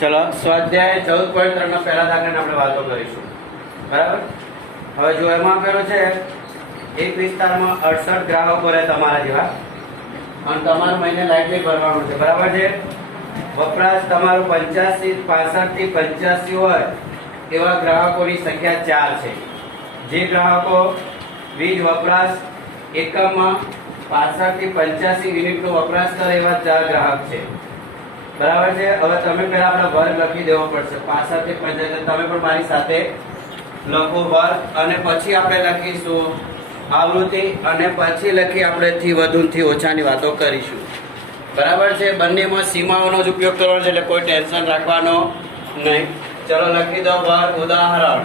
ચલો સ્વાધ્યાય 14.3 નો પહેલા દાખલાની આપણે વાતો કરીશું. બરાબર. હવે જો એમાં આપેલો છે એક વિસ્તારમાં 68 ગ્રાહકો રહે તમારા જેવા અને તમારે મહિને લાઇટ બિલ ભરવાનું છે. બરાબર છે. વપરાશ તમારો 65 થી 85 હોય એવા ગ્રાહકોની સંખ્યા 4 છે. જે ગ્રાહકો વીજ વપરાશ એકમમાં 65 થી 85 યુનિટનો વપરાશ કરે એવા 4 ગ્રાહક છે. બરાબર છે. હવે તમે પહેલા આપણે વર્ગ લખી દેવો પડશે. 65 થી 85 તમે પણ મારી સાથે લખો વર્ગ અને પછી આપણે લખીશું આવૃત્તિ અને પછી લખી આપણે થી વધુ થી ઓછાની વાતો કરીશું. બરાબર છે. બંનેમાં સીમાઓનો જ ઉપયોગ કરવાનો છે એટલે કોઈ ટેન્શન રાખવાનો નહીં. ચલો લખી દો વર્ગ ઉદાહરણ.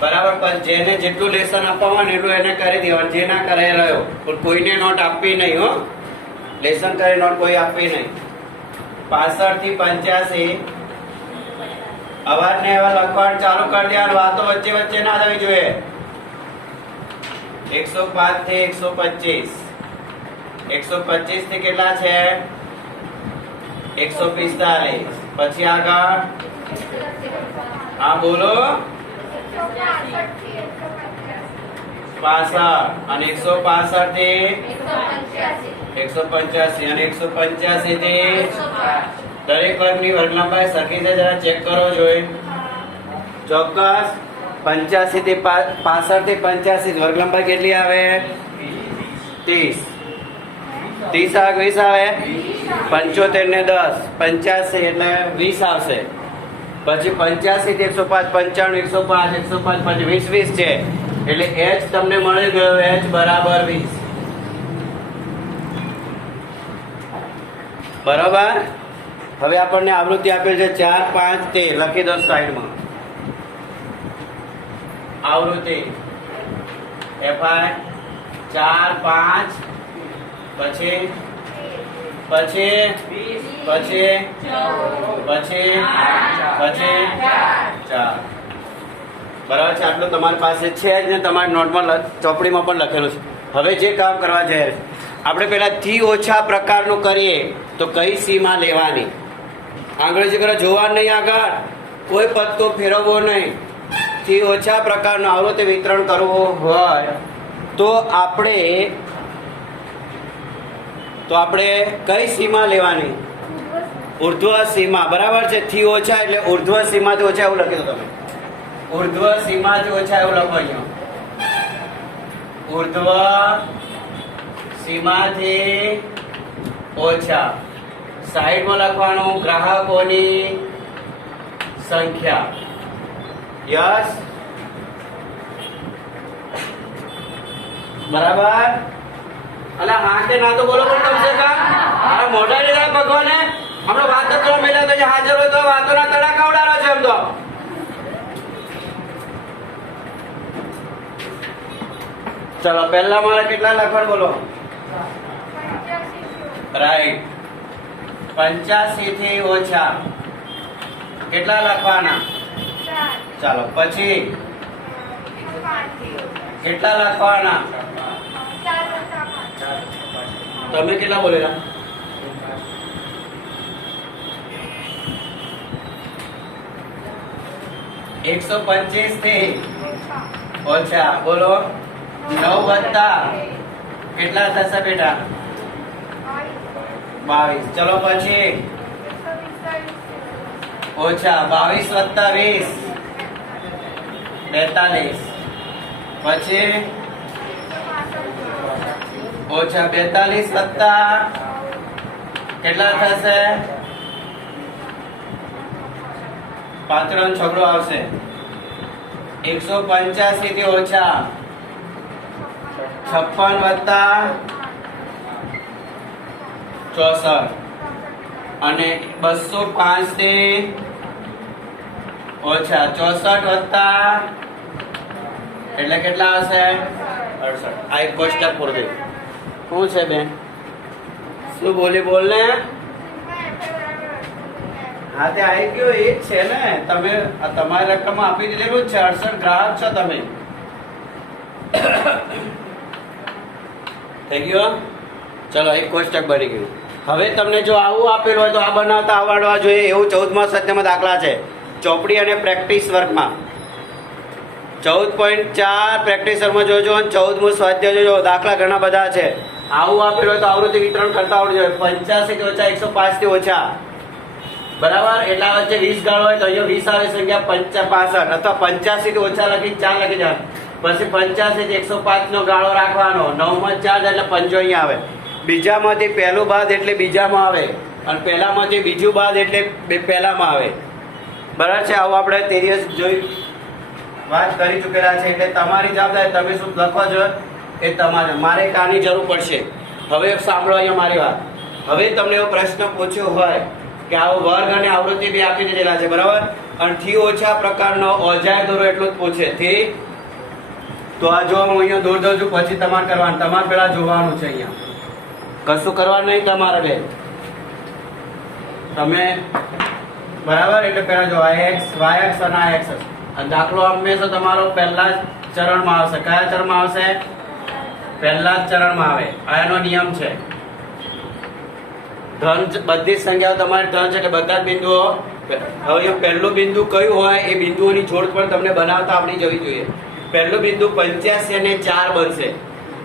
બરાબર. પણ જેને જેટલું લેસન આપવામાં એટલું એને કરી દેવાનું. જે ના કરે રહ્યો પણ કોઈને નોટ આપવી નહીં. હો, લેસન કરી નોટ કોઈ આપવી નહીં. 65 થી 85 અવાજને એવા લખવાનું ચાલુ કરી દેવાનું. વાતો વચ્ચે વચ્ચે ના થવી જોઈએ. 105 થી 125 125 થી કેટલા છે 145. પછી આગળ હા બોલો 65 અને 165 થી 185 અને 185 થી દરેક વર્ગની વર્ગ લંબાઈ સરખી છે. જરા ચેક કરો જોઈએ. ચોક્કસ 85 થી 65 થી 85 વર્ગ લંબાઈ કેટલી આવે 30 30 આવે 20 આવે 75 ને 10 85 એટલે 20 આવશે. પછી 85 થી 105 95 105 105 પછી 20 છે એટલે h તમને મળી ગયો h બરાબર 20. બરાબર. હવે આપણને આવૃત્તિ આપેલ છે 4 5 તે લખી દો સાઈડમાં. આવૃત્તિ એફઆઈ 4 5 પછી પછી પછી પછી પછી 4. બરાબર છે. આટલું તમારી પાસે છે જ ને તમારી નોટમાં ચોપડીમાં પણ લખેલું છે. હવે જે કામ કરવા જઈએ આપણે પહેલા થી ઓછા પ્રકારનું કરીએ તો કઈ સીમા લેવાની. અંગ્રેજી કરો જોવાનું નહીં. આગળ કોઈ પત્તો ફેરવવો નહીં. થી ઓછા પ્રકારનું આવૃત્તિ વિતરણ કરવું હોય તો આપણે કઈ સીમા લેવાની ઉર્ધ્વ સીમા. બરાબર છે. થી ઓછા એટલે ઉર્ધ્વ સીમાથી ઓછા એવું લખી દો તમે. ઉર્ધ્વ સીમાથી ઓછા એવું લખો. અહીંયા ઉર્ધ્વ સીમાથી ઓછા. સાઈડમાં લખવાનું ગ્રાહકોની સંખ્યા. યસ. બરાબર. અલા હાથે ના તો બોલો પણ કમસે કમ અરે મોઢા લીધા ભગવાને હમણાં વાત જ કરવા મેલા તો હાજર હોય તો વાતો ના તડાકા ઉડાડો છે. એમ તો ચલો પહેલા મારે કેટલા લખવાનું બોલો. રાઈટ. 85 થી ઓછા કેટલા લખવાના ચાલો. પછી કેટલા લખવાના તમે કેટલા બોલેલા 125 થી ઓછા બોલો. 9 વત્તા કેટલા થશે બેટા 22. ચલો પછી ઓછા 22 વત્તા 20 42. પછી ઓછા 42 વત્તા કેટલા થશે 5 નો છગડો આવશે. 185 થી ઓછા 56 વત્તા 64 અને 205 થી ઓછા 64 વત્તા એટલે કેટલા આવશે 68. આ એક કોષ્ટક પૂરું થયું. શું છે બેન શું બોલી બોલ ને. હા તે આવી ગયો એ જ છે ને. તમે તમારી રકમ આપી દીધેલું જ છે. 68 ગ્રાહક છો તમે. થઈ ગયો. ચલો એક કોષ્ટક બની ગયું. હવે તમને જો આવું આપેલું હોય તો આ બનાવતા આવડવા જોઈએ એવું 14મા સ્વાધ્યાયમાં દાખલા છે ચોપડી અને પ્રેક્ટિસ વર્કમાં 14.4 પ્રેક્ટિસ વર્કમાં જોજો અને 14મું સ્વાધ્યાય જોજો દાખલા ઘણા બધા છે આવું આપેલું હોય તો આવૃત્તિ વિતરણ કરતા આવડવું જોઈએ 85 થી ઓછા 105 થી ઓછા બરાબર એટલા વચ્ચે 20 ગાળો હોય તો અહીંયા 20 આવે સંખ્યા 65 અથવા 85 થી ઓછા લખી 4 લખી જવાનું પછી 85 થી 105 નો ગાળો રાખવાનો 9 માં 4 એટલે 5 અહીંયા આવે બીજામાંથી પહેલું બાદ એટલે બીજામાં આવે અને પહેલામાંથી બીજું બાદ એટલે પહેલામાં આવે બરાબર છે આવું આપણે તે દિવસ જોઈ વાત કરી ચૂકેલા છે એટલે તમારી જવાબદારી તમે શું લખવા જોઈએ એ તમારે મારે કાની જરૂર પડશે હવે સાંભળો અહીંયા મારી વાત હવે તમને એવો પ્રશ્ન પૂછ્યો હોય કે આવો વર્ગ અને આવૃત્તિ બી આપી દીધેલા છે બરાબર અને થી ઓછા પ્રકારનો ઓજાય દોરો એટલું જ પૂછે થી તો આ જો હું અહીંયા દોર દઉં છું પછી તમારે કરવાનું તમારે પેલા જોવાનું છે અહીંયા કશું કરવાનું નહીં તમારે બે તમે બરાબર એટલે પેલા જો એક્સ વાય એક્સ અને આ એક્સ દાખલો હંમેશા તમારો પહેલા જ ચરણમાં આવશે કયા ચરણમાં આવશે પહેલા જ ચરણમાં આવે આ એનો નિયમ છે ધન બધી સંખ્યાઓ તમારી ધન છે એટલે બધા જ બિંદુઓ હવે પહેલું બિંદુ કયું હોય એ બિંદુઓની જોડ પણ તમને બનાવતા આવડી જવી જોઈએ પહેલું બિંદુ 85 અને 4 બનશે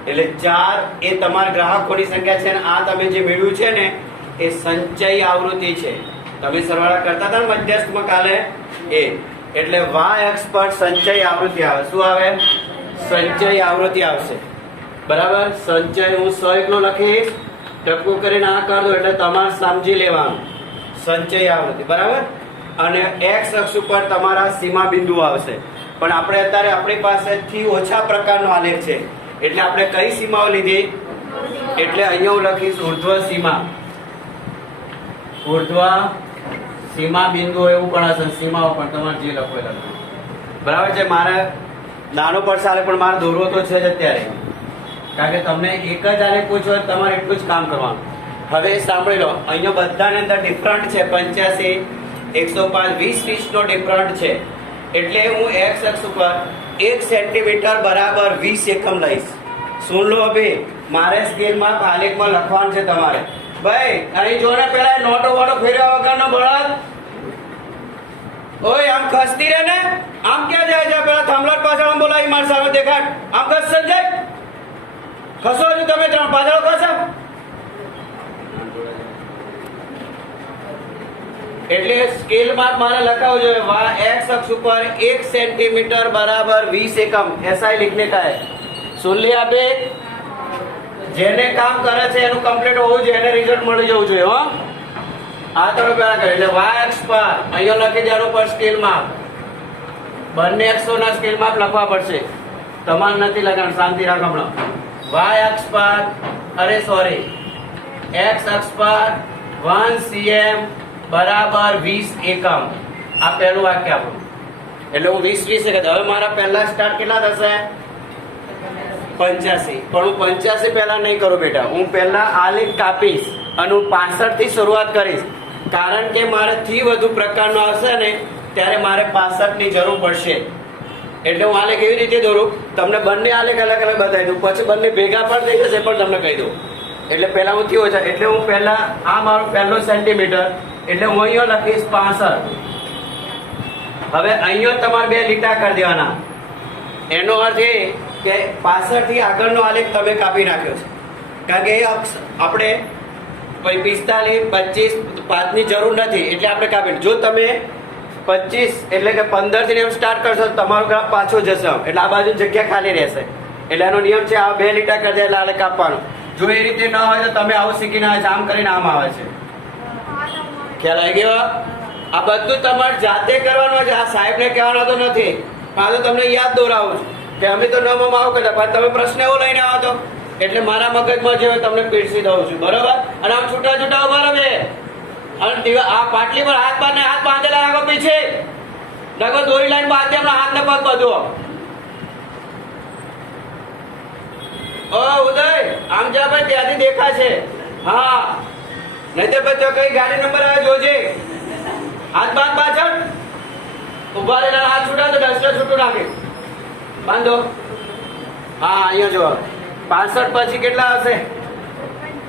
એટલે 4 એ તમારા ગ્રાહકોની સંખ્યા છે અને આ તમે જે મેળવ્યું છે ને એ સંચય આવૃત્તિ છે તમે સરવાળા કરતા હતા ને મધ્યસ્થમાં કાલે એ એટલે y અક્ષ પર સંચય આવૃત્તિ આવે શું આવે સંચય આવૃત્તિ આવશે બરાબર સંચય હું 100 એકલો લખીશ ટપકું કરીને આ કર દો એટલે તમારે સમજી લેવાનું સંચય આવૃત્તિ બરાબર અને x અક્ષ ઉપર તમારા સીમા બિંદુ આવશે પણ આપણે અત્યારે આપણી પાસે થી ઓછા પ્રકારનો આલેખ છે એટલે આપણે કઈ સીમાઓ લીધી એટલે અહીંયા હું લખીશ ઉર્ધ્વ સીમા ઉર્ધ્વ સીમા બિંદુ એવું પણ હશે સીમાઓ પણ તમારે જે લખો એ લખો બરાબર છે મારે નાનો પડશે આલેખ પણ મારે દોરવો તો છે જ અત્યારે કારણ કે તમને એક જ આલેખ પૂછ્યો હોય તમારે એટલું જ કામ કરવાનું હવે સાંભળી લો અહીંયા બધાની અંદર ડિફરન્ટ છે 85 105 20 નો ડિફરન્ટ છે એટલે હું x અક્ષ ઉપર 1 સેન્ટીમીટર બરાબર 20 એકમ લઈશ સુન લો અભી મારે સ્કેલમાં આલેખમાં લખવાનું છે તમારે ભાઈ અહીં જો ને પેલા નોટો વાળો ફેરવા વગરનો બળદ ઓય આમ ખસતી રહે ને આમ ક્યાં જાય છે પેલા થાંભલા પાછળ આમ બોલાવી માર સામે દેખાડ આમ ખસ સંજય ખસો હજુ તમે પાછળ ખસો એટલે સ્કેલ માં મારે લખાવું જોઈએ x અક્ષ ઉપર 1 સેન્ટીમીટર બરાબર 20 એકમ ऐसा ही लिखने का है सुन लिया आपे જેને કામ કરે છે એનું કમ્પ્લીટ હોવું જોઈએ એને રિઝલ્ટ મળી જવું જોઈએ હો આ તમે પેલા કરે એટલે y અક્ષ પર અહીંયા લખી દેવાનું પર સ્કેલ માપ બંને અક્ષોના સ્કેલ માપ લખવા પડશે તમારે નથી લગાડ શાંતિ રાખ હમણાં y અક્ષ પર અરે સોરી x અક્ષ પર 1 cm બરાબર 20 એકમ આ પહેલું વાક્ય આપણું એટલે હું 20 કહે હવે મારા પહેલા સ્ટાર્ટ કેટલા થશે 85 પણ હું 85 પહેલા નહીં કરું બેટા હું પહેલા આલેખ કાપીશ અને હું 65 થી શરૂઆત કરીશ કારણ કે મારે થી વધુ પ્રકારનો આવશે ને ત્યારે મારે 65 ની જરૂર પડશે એટલે હું આલેખ એવી રીતે દોરું તમને બંને આલેખ અલગ અલગ બતાવી દઉં પછી બંને ભેગા પણ થઈ જશે પણ તમને કહી દઉં એટલે પહેલા હું થી ઓછા એટલે હું પહેલા આ મારો પહેલો સેન્ટીમીટર એટલે હું અહીંયા લખીશ 65 હવે અહીંયા તમારે બે લીટા કરી દેવાના એનો અર્થ એ કે 65 થી આગળનો આલેખ તમે કાપી નાખ્યો છે કારણ કે એ અક્ષ આપણે 45 25 5 ની જરૂર નથી એટલે આપણે કાપી જો તમે 25 એટલે કે 15 થી એમ સ્ટાર્ટ કરશો તો તમારો ગ્રાફ પાછો જશે એટલે આ બાજુ જગ્યા ખાલી રહેશે એટલે એનો નિયમ છે આ બે લીટા કરી દે એટલે આલેખ કાપવાનો જો એ રીતે ન હોય તો તમે આવું શીખીને આમ કરીને આમ આવે છે ખ્યાલ આવી ગયો આ બધું તમારે જાતે કરવાનું છે આ સાહેબને કહેવાનો તો નથી આ તો તમને યાદ દોરાવું છું કે અમે તો નવમાં આવું કરતા પણ તમે પ્રશ્ન એવો લઈને આવો તો એટલે મારા મગજમાં જે હોય તમને પીરસી દઉં છું બરોબર અને આમ છૂટા છૂટા ઉભા રહે અને આ પાટલી પર હાથ બાંધેલા રાખો પીછે નગર દોરી લાઈન બાંધે હમણાં હાથ ને પગ બધું ઓ ઉદય આમ જા ભાઈ ત્યાંથી દેખાશે હા નહીં તો પછી કઈ ગાડી નંબર આવે જોજે હાથ બાંધ પાછળ ઉભા રહેલા હાથ છૂટા તો ડસ્ટર છૂટું નાખે બાંધો હા અહીંયા જો 65 પછી કેટલા હશે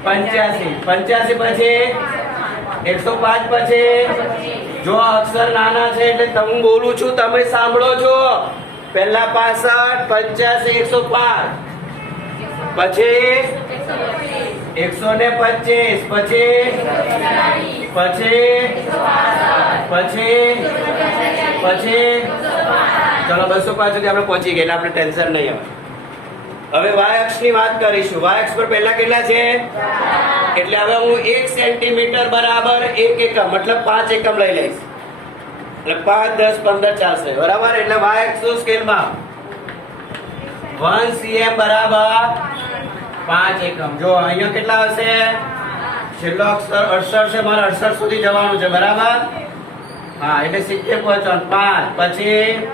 85 85 પછી 105 પછી જો અક્ષર નાના છે એટલે હું બોલું છું તમે સાંભળો છો પહેલા 65 85 105 પછી 125 પછી ચલો 205 સુધી આપણે પહોંચી ગયા એટલે આપણે ટેન્શન નહીં આવે હવે y અક્ષની વાત કરીશું y અક્ષ પર પહેલા કેટલા છે એટલે હવે હું 1 સેન્ટીમીટર બરાબર 1 એકમ મતલબ 5 એકમ લઈ લઈશ એટલે 5 10 15 ચાલશે બરાબર એટલે y અક્ષ સ્કેલમાં 1 cm બરાબર 5 એકમ જો અહીંયા કેટલા હશે છેલ્લો અક્ષર 68 છે મારે 68 સુધી જવાનું છે બરાબર હા એટલે 70 પહોંચવાનું 5 પછી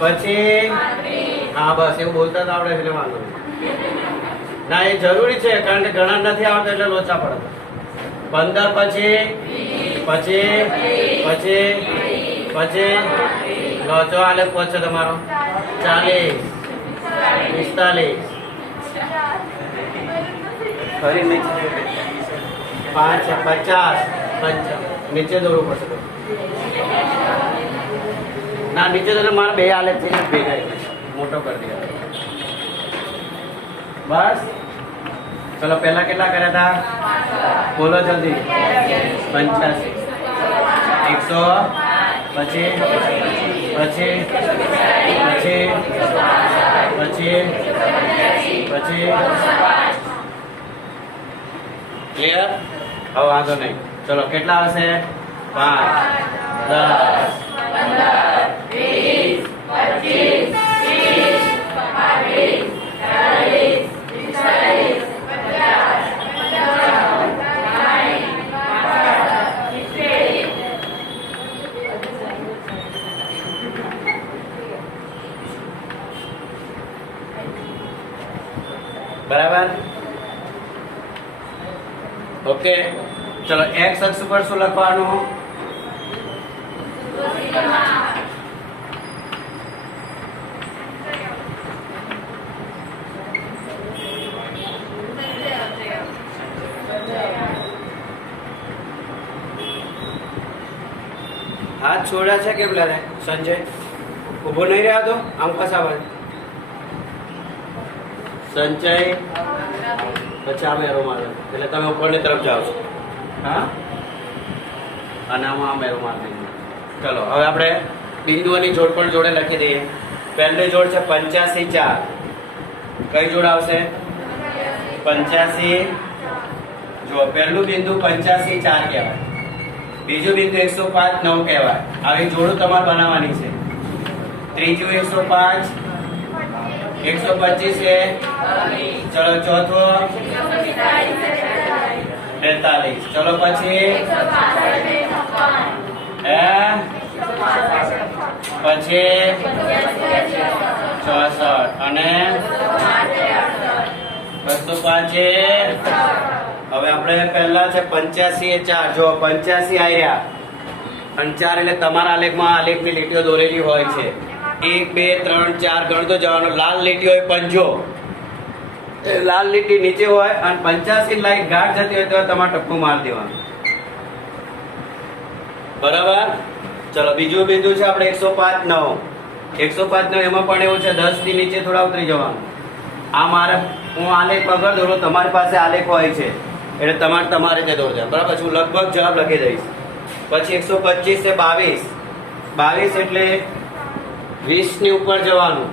25 હા બસ એવું બોલતા તો આવડે એટલે વાંધો ના એ જરૂરી છે કારણ કે ઘણા નથી આવડતા એટલે લોચા પડે 15 પછી લોચો આલે પહોંચે તમારો 40 45 ફરી નીચે 5 50 નીચે દોરવું પડશે ના નીચે તો મારા બે હાલે છે ભેગા મોટો કરી દે બસ ચલો પહેલા કેટલા કર્યા હતા બોલો જલ્દી 85 100 પછી ક્લિયર હવે વાંધો નહીં ચલો કેટલા આવશે 5 બરાબર ઓકે ચલો x અક્ષ પર શું લખવાનું હાથ છોડ્યા છે કેમ લાગે સંજય ઉભો નહીં રહ્યા તો આમ ફસાવા સંચય પછી આમ એરો મારે એટલે તમે ઉપરની તરફ જાઓ છો હા અને આમ એરો મારી ચલો હવે આપણે બિંદુઓની જોડ પણ જોડે લખી દઈએ પહેલી જોડ છે 85 4 કઈ જોડ આવશે 85 જો પહેલું બિંદુ 85 4 કહેવાય બીજું બિંદુ 105 9 કહેવાય આવી જોડો તમારે બનાવવાની છે ત્રીજું 105 125 છે ચલો ચોથો 45 ચલો પછી પછી 64 અને 205 હવે આપણે પહેલા છે 85 એ 4 જો 85 આવ્યા અને 4 એટલે તમારા આલેખમાં આલેખની લીટીઓ દોરેલી હોય છે 1 2 3 4 ગણતો જવાનો લાલ લીટી હોય પંજો લાલ લીટી નીચે હોય અને 85 લાઈન ગાઢ જતી હોય તો તમારે ટપકું મારી દેવાનું બરાબર ચલો બીજું બિંદુ છે આપણે 105 9 એમાં પણ એવું છે 10 થી નીચે થોડા ઉતરી જવાનું આ મારે હું આલેખ વગર દોરું તમારી પાસે આલેખ હોય છે એટલે તમારે રીતે દોરજો બરાબર હું લગભગ જવાબ લખી દઈશ પછી 125 છે 22 એટલે 20 ની ઉપર જવાનું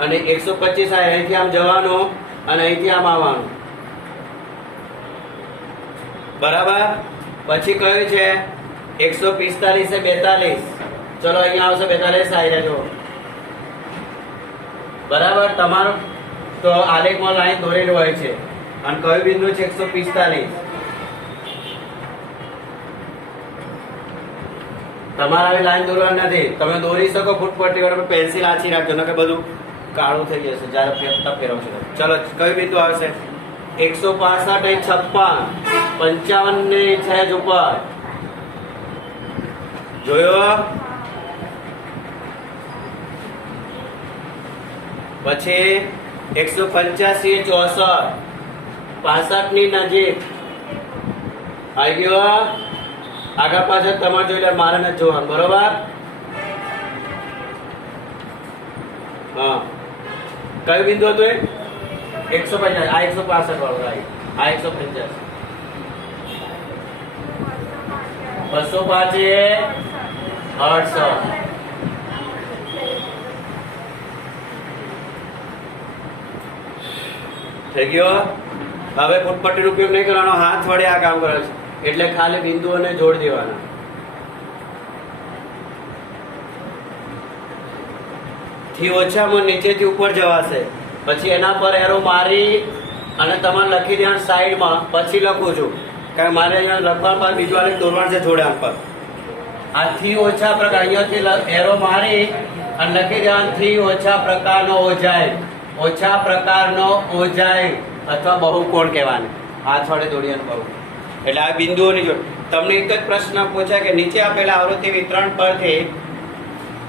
અને 125 અહીંથી આમ જવાનું અને અહીંથી આમ આવવાનું બરાબર પછી કયું છે 145 છે 42 ચલો અહીંયા આવશે 42 આવી જજો બરાબર તમારો તો આલેખમાં લાઈન દોરેલું હોય છે અને કયું બિંદુ છે 145 તમારે આવી લાઈન દોરવાની નથી તમે દોરી શકો ફૂટપટ્ટી વડે પેન્સિલ આછી રાખજો ને કે બધું કાળું થઈ જશે જ્યારે ફેરવશો ચલો કયું બિંદુ આવશે 165 56 55 ની સહેજ ઉપર જોયો પછી 185 એ 64, 65 ની નજીક આવી ગયો. આગળ પાછળ તમારે જોઈ લે, મારે નથી જોવાનું, બરોબર? હા, કયું બિંદુ હતું એ? 185. આ 165 વાળું, રાઈટ. આ 185. 205 એ 68. થઈ ગયો. હવે ફૂટપટ્ટીનો ઉપયોગ નહીં કરવાનો, હાથ વડે આ કામ કરે છે, એટલે ખાલી બિંદુઓને જોડી દેવાના. થી ઓછામાં નીચેથી ઉપર જવાશે, પછી એના પર એરો મારી અને તમારે લખી દેવાનું સાઈડમાં. પછી લખું છું કારણ મારે અહીંયા લખવા પર બીજું વાળે દોરવાનું છે જોડે આમ પર. આ થી ઓછા પ્રકાર, અહીંયાથી એરો મારી અને લખી દેવાનું થી ઓછા પ્રકારનો ઓજાય. ઓછા પ્રકારનો ઓજાય અથવા બહુકોણ કહેવાનું. હાથ વડે દોડ્યાનું બહુ. એટલે આ બિંદુઓની જોડ. તમને એક જ પ્રશ્ન પૂછાય કે નીચે આપેલા આવૃત્તિ વિતરણ પરથી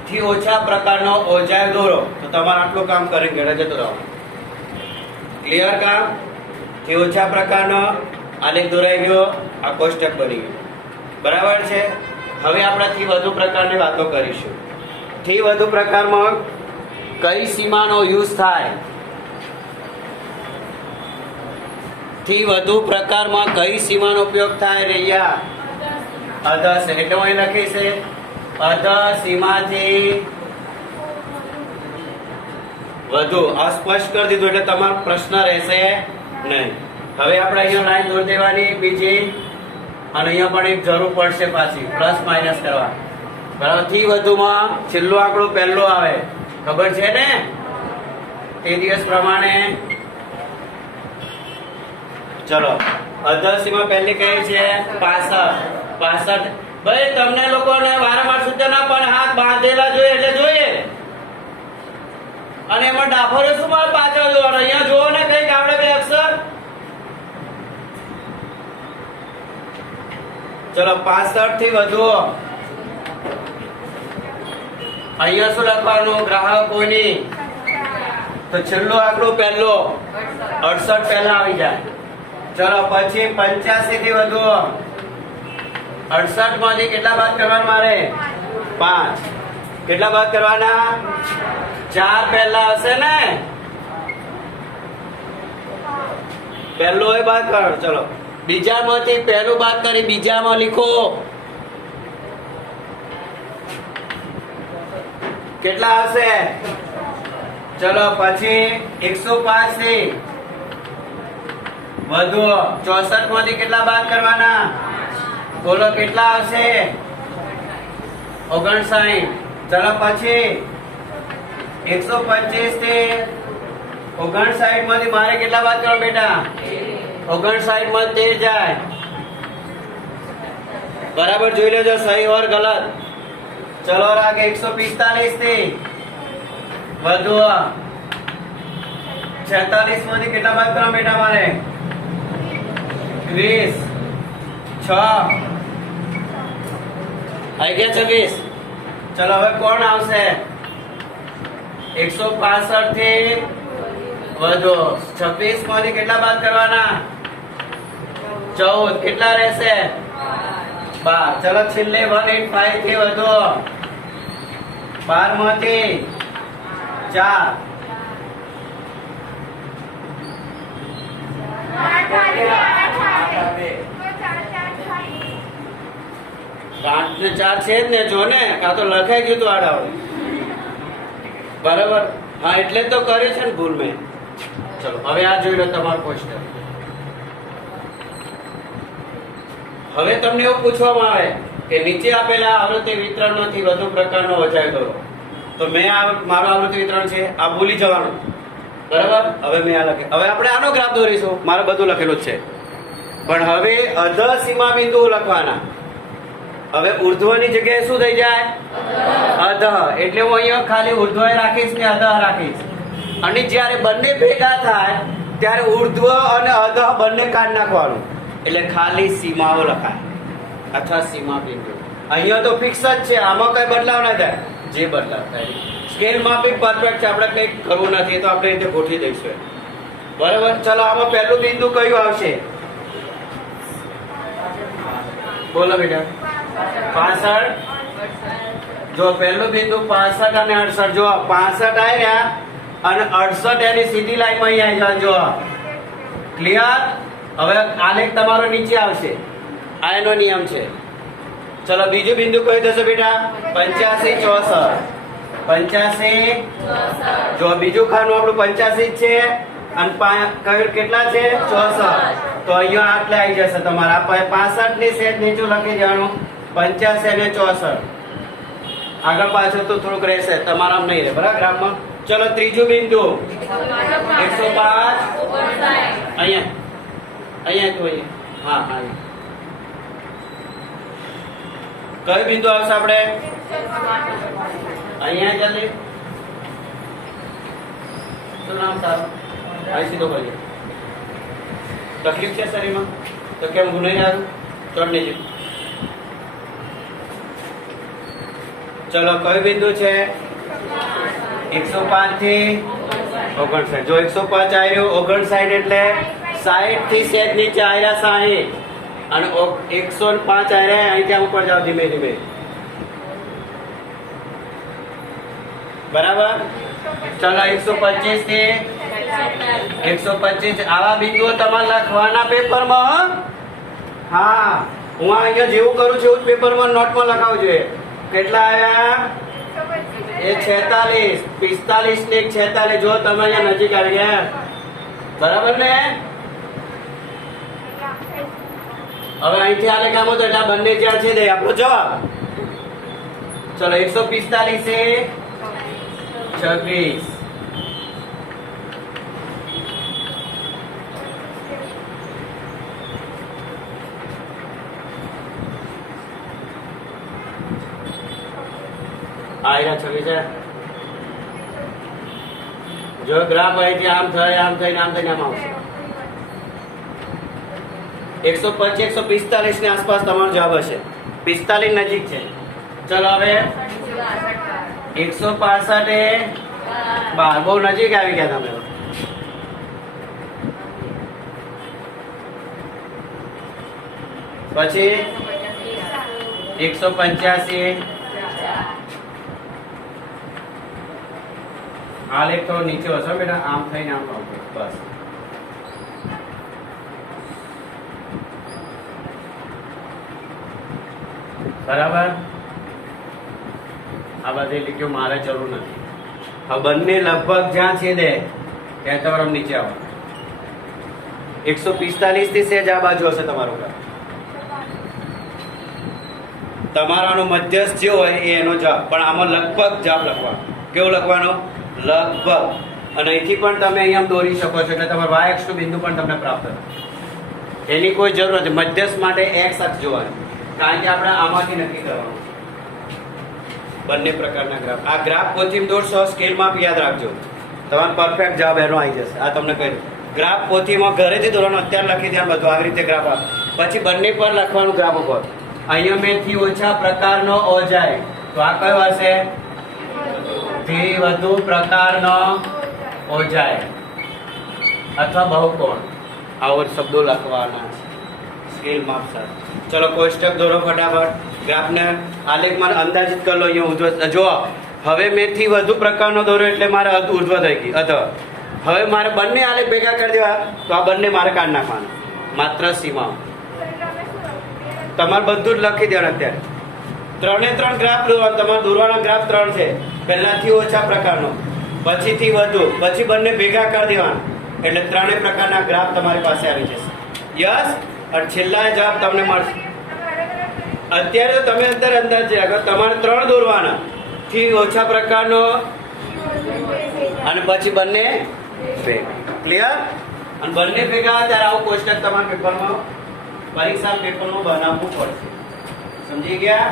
થી ઓછા પ્રકારનો ઓજાય દોરો, તો તમારે આટલું કામ કરીને ઘરે જતો રહો. ક્લિયર કામ? થી ઓછા પ્રકારનો આલેખ દોરાઈ ગયો, આ કોષ્ટક બની ગયું. બરાબર છે. હવે આપણે થી વધુ પ્રકારની વાતો કરીશું. થી વધુ પ્રકારમાં કઈ સીમાનો યુઝ થાય? થી વધુ પ્રકારમાં કઈ સીમાનો ઉપયોગ થાય? રહ્યા અધ છે, એટલે હું અહીં લખીશ અધ સીમાથી વધુ. અસ્પષ્ટ કરી દીધું એટલે તમારો પ્રશ્ન રહેશે નહીં. હવે આપણે અહીંયા લાઈન દોરી દેવાની બીજી, અને અહીંયા પણ એક જરૂર પડશે પાછી પ્લસ માઇનસ કરવા. બરાબર. થી વધુમાં છેલ્લો આંકડો પહેલો આવે, ખબર છે ને? તે દિવસ પ્રમાણે ચલો. અધ સીમા પહેલી કઈ છે? 65. 65. ભાઈ તમને લોકોને વારંવાર સૂચન આપવાના, હાથ બાંધેલા જોઈએ એટલે જોઈએ. અને એમાં ડાફોરે શું મારે પાછળ જોવાનું? અહીંયા જોવો ને કઈક આવડે બે અક્ષર. ચલો 65 થી વધુ. અહીંયા શું લખવાનું? ગ્રાહકોની. તો છેલ્લો આંકડો પહેલો 68 પહેલા આવી જાય. ચલો પછી 85 થી વધુ. 68 માંથી કેટલા બાદ કરવાના મારે? 5. કેટલા બાદ કરવાના? 4 પહેલા હશે ને? પહેલો એ બાદ કરો. ચલો બીજામાંથી પહેલું બાદ કરી બીજામાં લીખો. કેટલા હશે? ચલો પછી 105 થી વધુ. 64 માંથી કેટલા બાદ કરવાના? બોલો કેટલા આવશે? 59. ચલો પછી 125 થી 59 માંથી મારે કેટલા બાદ કરો બેટા? 59 માં 13 જાય. બરાબર જોઈ લેજો સહી ઓર ગલત. ચલો રાગે 145 થી વધુ. 46 માંથી કેટલા બાદ કરો બેટા મારે? 20. 6 આવી ગયા 26. ચલો હવે કોણ આવશે? 165 થી વધુ. 26 માંથી કેટલા બાદ કરવાના? 14. કેટલા રહેશે? 12. ચલો છેલ્લે 185 થી વધુ. 12 માંથી 4. 5 ને 4 છે જ ને, જો ને કાં તો લખાઈ ગયું તું આડાવડું. બરાબર. હા એટલે તો કરી છે ને ભૂલ મેં. ચલો હવે આ જોઈ લો તમારું પોસ્ટર. હવે તમને એવું પૂછવામાં આવે કે નીચે આપેલા આવૃત્તિ વિતરણમાંથી વધુ પ્રકારનો ઓજાય દોરો. તો મેં મારું આવૃત્તિ વિતરણ છે આ ભૂલી જવાનું. બરાબર. હવે મેં આ લખે. હવે આપણે આનો ગ્રાફ દોરીશું. મારે બધું લખેલું જ છે, પણ હવે અધ સીમા બિંદુ લખવાના. હવે ઉર્ધ્વની જગ્યાએ શું થઈ જાય? અધઃ. એટલે હું અહીંયા ખાલી ઉર્ધ્વ રાખીશ ને અધઃ રાખીશ. અને જ્યારે બંને ભેગા થાય ત્યારે ઉર્ધ્વ અને અધઃ બંને કાઢી નાખવાનું, એટલે ખાલી સીમાઓ લખાય અથવા સીમા બિંદુ. અહીંયા તો ફિક્સ જ છે, આમાં કઈ બદલાવ ના થાય. જે બદલાવ થાય સ્કેલમાં બી પરફેક્ટ છે, આપણે કંઈક કરવું નથી તો આપણે રીતે ગોઠવી દઈશું. બરાબર. ચલો આમાં પહેલું બિંદુ કયું આવશે? બોલો બેટા. 65. જો પહેલું બિંદુ 65 અને 68. જો 65 આવ્યા અને 68 એની સીધી લાઈનમાં અહીં આવી જાય. જો ક્લિયર. હવે આલેખ તમારો નીચે આવશે. આ એનો નિયમ છે. ચલો બીજું બિંદુ કયું થશે બેટા? 85 64. 85. જો બીજું ખાનું આપણું 85 જ છે અને કયું કેટલા છે? 64. તો અહીંયા આટલે આવી જશે તમારા 65 ની સેજ નીચું લખી દેવાનું. 85 અને 64. આગળ પાછળ તો થોડુંક રહેશે, તમારા નહીં રહે. બરાબર ગ્રાફમાં. ચલો ત્રીજું બિંદુ 105. અહીંયા અહીંયા તો હા હા. કયું બિંદુ આવશે આપણે? અહીંયા જલ્દી. શું નામ તારું? અહીં સીધો કરીએ. તકલીફ છે શરીરમાં તો કેમ ગુનાઈ આવ્યું? ચડને જ. ચલો કયું બિંદુ છે? 105 થી 59. જો 105 આવ્યું, 59 એટલે 60 થી સેજ નીચે આવ્યા 60 અને 105 આવ્યા અહીંથી આમ ઉપર જાઓ ધીમે ધીમે. બરાબર. ચલો 125 થી 125. આવા બિંદુઓ તમારે લખવાના પેપરમાં. હા હું અહીંયા જેવું કરું છું એવું જ પેપરમાં નોટમાં લખાવવું જોઈએ. કેટલા આવ્યા? એ 46 45 ને 46. જો તમે અહીંયા નજીક આવી ગયા. બરાબર ને. હવે અહીંથી આલે કામ તો એટલે બંને જ્યાં છે દે આપણો જવાબ. ચલો 145 એ 26. આયરા 26. જો ગ્રાફ અહીંથી આમ થાય આમ થઈને આમ થઈને આમ આવશે. 125 145 ની આસપાસ તમારો જવાબ હશે. 45 નજીક છે. ચલો હવે 165 એ 12. બહુ નજીક આવી ગયા તમે. પછી 185. આ લેખ થોડો નીચે હશે બેટા. આમ થઈને આમ આવશે. બસ. બરાબર. આ બધી લીટીઓ મારે જરૂર નથી. હવે બંને લગભગ જ્યાં છે દે ત્યાં તમારે નીચે આવો. 145 થી સેજ આ બાજુ હશે તમારું ગ્રાફ. તમારાનો મધ્યસ્થ જે હોય એ એનો જવાબ. પણ આમાં લગભગ જવાબ લખવાનો. કેવું લખવાનું? લગભગ. અને અહીંથી પણ તમે અહીંયા દોરી શકો છો એટલે તમારે y અક્ષનું બિંદુ પણ તમને પ્રાપ્ત થાય. એની કોઈ જરૂર નથી. મધ્યસ્થ માટે x અક્ષ જોવાનું. કારણ કે આપણે આમાંથી નક્કી કરવાનું. બંને પ્રકારના ગ્રાફ. આ ગ્રાફ પોથીમાં દોરશો, સ્કેલમાં યાદ રાખજો. તમારો પરફેક્ટ જવાબ એનો આવી જશે. આ તમને કહ્યું. ગ્રાફ પોથીમાં ઘરેથી દોરવાનું. અત્યારે લખી દે બધું આવી રીતે ગ્રાફ. પછી બંને પર લખવાનું ગ્રાફ ઉપર. અહીંયા મેં થી ઓછા પ્રકારનો ઓજાય. તો આ કયો હશે? થી વધુ પ્રકારનો ઓજાય અથવા બહુકોણ. આવો શબ્દો લખવાના છે સ્કેલ માપ સાથે. ચલો કોષ્ટક દોરો ફટાફટ. ગ્રાફને આલેખમાં અંદાજિત કરી લો. અહીંયા ઉર્ધ્વ. જો હવે મેં થી વધુ પ્રકારનો દોરો એટલે મારે ઉર્ધ્વ થઈ ગઈ. અથવા હવે મારે બંને આલેખ ભેગા કરી દેવા તો આ બંને મારે કાઢી નાખવાના. માત્ર સીમા. તમારે બધું જ લખી દેવાનું. અત્યારે 3 ગ્રાફ દોરવાના. તમારે દોરવાના ગ્રાફ 3 છે. પહેલાથી ઓછા પ્રકારનો, પછીથી વધુ, પછી બંને ભેગા કરી દેવાના એટલે 3 પ્રકારના ગ્રાફ તમારી પાસે આવી જશે. યસ. અને છેલ્લા જવાબ તમને મળશે. અત્યારે તમે અત્યારે અંદાજ રાખો. તમારે 3 દોરવાના. થી ઓછા પ્રકારનો અને પછી બંને ભેગા. ક્લિયર. અને બંને ભેગા ત્યારે આવું કોષ્ટક તમારા પેપરમાં પરીક્ષા પેપરમાં બનાવવું પડશે. સમજી ગયા?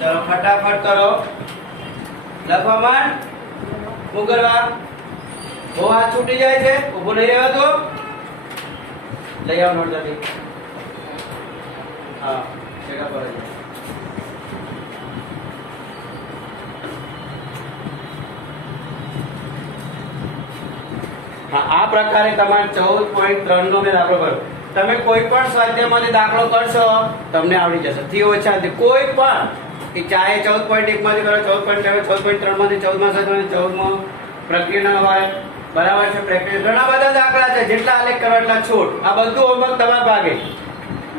ચલો ફટાફટ કરો. લખવા માંડ. શું કરવા? બહુ હાથ છૂટી જાય છે. ઊભું નહીં રહેવા તો લઈ આવો નોટ જલ્દી. હા ભેગા કરો. હા, આ પ્રકારે તમારે 14.3 નો મેં દાખલો કર્યો. તમે કોઈ પણ સ્વાધ્યાયમાંથી દાખલો કરશો તમને આવડી જશે. થી ઓછાથી કોઈ પણ, કે ચાહે 14.1 માંથી કરો, 14.2, 14.3 માંથી 14 માં 14 પ્રક્રિયા હોય, બરાબર છે. પ્રેક્ટિસ ઘણા બધા દાખલા છે, જેટલા આલેખ કરો એટલા છૂટ. આ બધું હોમવર્ક તમારા ભાગે.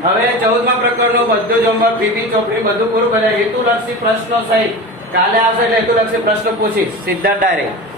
હવે 14મા પ્રકરણનું બધું જ હોમવર્ક, બીબી ચોપડી બધું પૂરું કર્યા. હેતુલક્ષી પ્રશ્નો સહિત કાલે આવશે એટલે હેતુલક્ષી પ્રશ્નો પૂછીશ સીધા ડાયરેક્ટ.